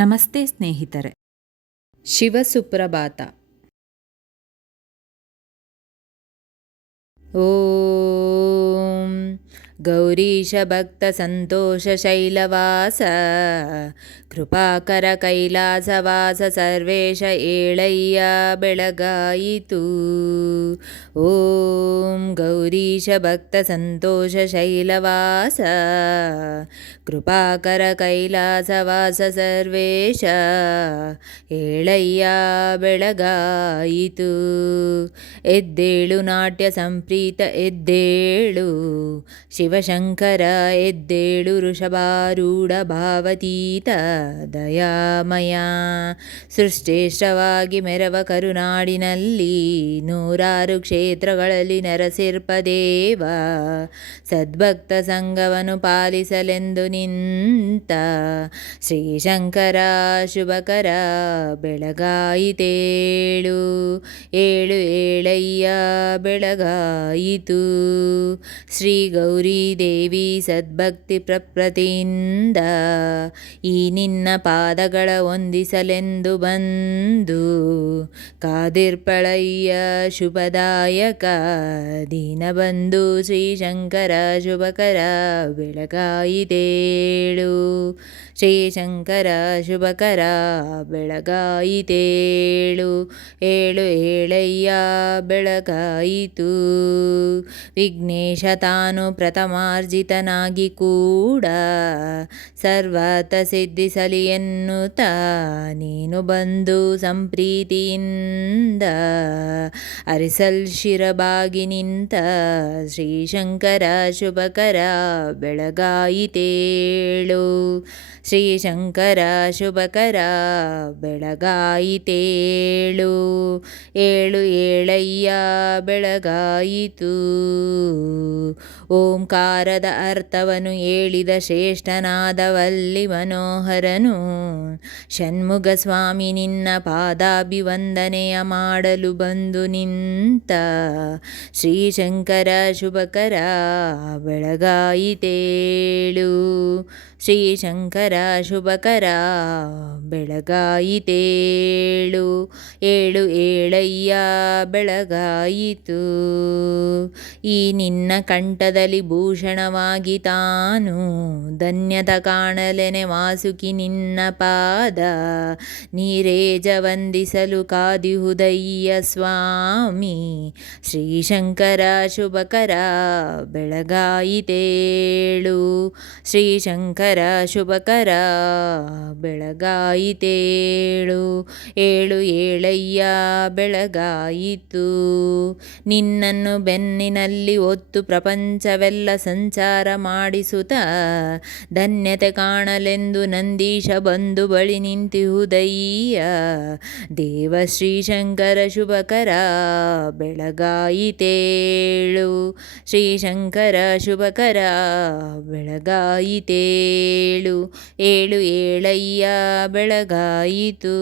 ನಮಸ್ತೆ ಸ್ನೇಹಿತರೆ. ಶಿವಸುಪ್ರಭಾತ. ಓಂ ಗೌರೀಶ ಭಕ್ತ ಸಂತೋಷ ಶೈಲವಾಸ ಕೃಪಾಕರ ಕೈಲಾಸವಾಸ ಸರ್ವೇಶ ಏಳಯ್ಯ ಬೆಳಗಾಯಿತು. ಓಂ ಗೌರೀಶ ಭಕ್ತ ಸಂತೋಷ ಶೈಲವಾಸ ಕೃಪಾಕರ ಕೈಲಾಸವಾಸ ಸರ್ವೇಶ ಏಳಯ್ಯ ಬೆಳಗಾಯಿತು. ಎದ್ದೇಳು ನಾಟ್ಯ ಸಂಪ್ರೀತ, ಎದ್ದೇಳು ಶಿವಶಂಕರ ಎದ್ದೇಳು ಋಷಭಾರೂಢ ಭಾವತೀತ ದಯಾಮಯ. ಸೃಷ್ಟೇಷ್ಟವಾಗಿ ಮೆರವ ಕರುನಾಡಿನಲ್ಲಿ ನೂರಾರು ಕ್ಷೇತ್ರಗಳಲ್ಲಿ ನರಸಿರ್ಪದೇವ ಸದ್ಭಕ್ತ ಸಂಘವನ್ನು ಪಾಲಿಸಲೆಂದು ನಿಂತ ಶ್ರೀಶಂಕರ ಶುಭಕರ ಬೆಳಗಾಯಿತೇಳು ಏಳು ಏಳಯ್ಯ ಬೆಳಗಾಯಿತು. ಶ್ರೀ ಗೌರಿ ದೇವಿ ಸದ್ಭಕ್ತಿ ಪ್ರಪ್ರತಿಯಿಂದ ಈ ನಿನ್ನ ಪಾದಗಳ ಹೊಂದಿಸಲೆಂದು ಬಂದು ಕಾದಿರ್ಪಳಯ್ಯ ಶುಭದಾಯಕ ದೀನಬಂಧು ಶ್ರೀಶಂಕರ ಶುಭಕರ ಬೆಳಗಾಯಿತೇಳು ಶ್ರೀಶಂಕರ ಶುಭಕರ ಬೆಳಗಾಯಿತೇಳು ಏಳು ಏಳಯ್ಯ ಬೆಳಗಾಯಿತು. ವಿಘ್ನೇಶ ತಾನು ಪ್ರಥಮಾರ್ಜಿತನಾಗಿ ಕೂಡ ಸರ್ವತ ಸಿದ್ಧಿಸಲಿ ಎನ್ನುತ್ತ ನೀನು ಬಂದು ಸಂಪ್ರೀತಿಯಿಂದ ಅರಿಸಲ್ ಶಿರಬಾಗಿ ನಿಂತ ಶ್ರೀಶಂಕರ ಶುಭಕರ ಬೆಳಗಾಯಿತೇಳು ಶ್ರೀಶಂಕರ ಶುಭಕರ ಬೆಳಗಾಯಿತೇಳು ಏಳು ಏಳಯ್ಯ ಬೆಳಗಾಯಿತು. ಓಂಕಾರದ ಅರ್ಥವನ್ನು ಹೇಳಿದ ಶ್ರೇಷ್ಠನಾದವಲ್ಲಿ ಮನೋಹರನು. ಷಣ್ಮುಗ ಸ್ವಾಮಿ, ನಿನ್ನ ಪಾದಾಭಿವಂದನೆಯ ಮಾಡಲು ಬಂದು ನಿಂತ. ಶ್ರೀಶಂಕರ ಶುಭಕರ ಬೆಳಗಾಯಿತೇಳು ಶ್ರೀಶಂಕರ ಶುಭಕರ ಬೆಳಗಾಯಿತೇಳು ಏಳು ಏಳಯ್ಯ, ಬೆಳಗಾಯಿತು. ಈ ನಿನ್ನ ಕಂಠದಲ್ಲಿ ಭೂಷಣವಾಗಿ ತಾನು ಧನ್ಯತ ಕಾಣಲೆನೆ ವಾಸುಕಿ ನಿನ್ನ ಪಾದ. ನೀರೇಜ ವಂದಿಸಲು ಕಾದಿಹುದಯ್ಯ ಸ್ವಾಮಿ. ಶ್ರೀಶಂಕರ ಶುಭಕರ ಬೆಳಗಾಯಿತೇಳು ಶ್ರೀಶಂಕರ ಶುಭಕರ ಬೆಳಗಾಯಿತೇಳು ಏಳು ಏಳಯ್ಯ ಬೆಳಗಾಯಿತು. ನಿನ್ನನ್ನು ಬೆನ್ನಿನಲ್ಲಿ ಒತ್ತು ಪ್ರಪಂಚವೆಲ್ಲ ಸಂಚಾರ ಮಾಡಿಸುತ್ತ ಧನ್ಯತೆ ಕಾಣಲೆಂದು ನಂದೀಶ ಬಂದು ಬಳಿ ನಿಂತಿಹುದಯ್ಯ. ದೇವ ಶ್ರೀಶಂಕರ ಶುಭಕರ ಬೆಳಗಾಯಿತೇಳು ಶ್ರೀಶಂಕರ ಶುಭಕರ ಬೆಳಗಾಯಿತೇಳು ಏಳು ಏಳಯ್ಯ, ಬೆಳಗಾಯಿತು.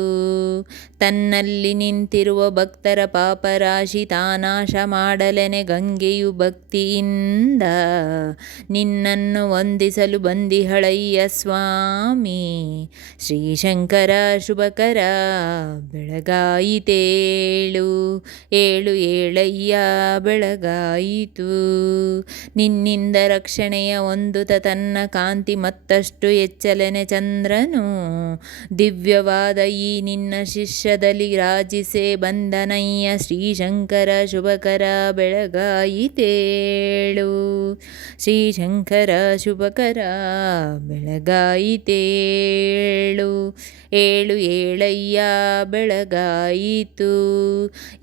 ತನ್ನಲ್ಲಿ ನಿಂತಿರುವ ಭಕ್ತರ ಪಾಪರಾಶಿ ತಾನಾಶ ಮಾಡಲೆನೆ ಗಂಗೆಯು ಭಕ್ತಿಯಿಂದ. ನಿನ್ನನ್ನು ವಂದಿಸಲು ಬಂದಿಹಳಯ್ಯ ಸ್ವಾಮಿ. ಶ್ರೀಶಂಕರ ಶುಭಕರ ಬೆಳಗಾಯಿತೇಳು ಏಳು ಏಳಯ್ಯ ಬೆಳಗಾಯಿತು. ನಿನ್ನಿಂದ ರಕ್ಷಣೆಯ ಹೊಂದುತ ತನ್ನ ಕಾಂತಿ ಮತ್ತಷ್ಟು ಎಚ್ಚಲನೆ ಚಂದ್ರನು. ದಿವ್ಯವಾದ ಈ ನಿನ್ನ ಶಿಷ್ಯದಲ್ಲಿ ರಾಜಿಸೆ ಬಂದನಯ್ಯ ಶ್ರೀಶಂಕರ ಶುಭಕರ ಬೆಳಗಾಯಿತೇಳು ಶ್ರೀಶಂಕರ ಶುಭಕರ ಬೆಳಗಾಯಿತೇಳು ಏಳು ಏಳಯ್ಯ, ಬೆಳಗಾಯಿತು.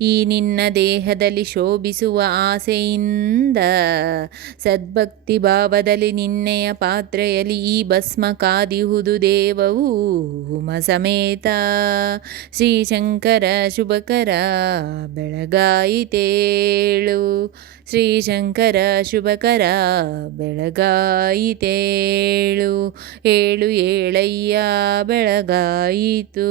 ಈ ನಿನ್ನ ದೇಹದಲ್ಲಿ ಶೋಭಿಸುವ ಆಸೆಯಿಂದ ಸದ್ಭಕ್ತಿ ಭಾವದಲ್ಲಿ ನಿನ್ನೆಯ ಪಾತ್ರೆಯಲ್ಲಿ ಈ ಭಸ್ಮ ಕಾದಿಹುದು ದೇವವು ಹುಮ ಸಮೇತ. ಶ್ರೀಶಂಕರ ಶುಭಕರ ಬೆಳಗಾಯಿತೇಳು ಶ್ರೀಶಂಕರ ಶುಭಕರ ಬೆಳಗಾಯಿತೇಳು ಏಳು ಏಳಯ್ಯ ಬೆಳಗಾಯಿತು.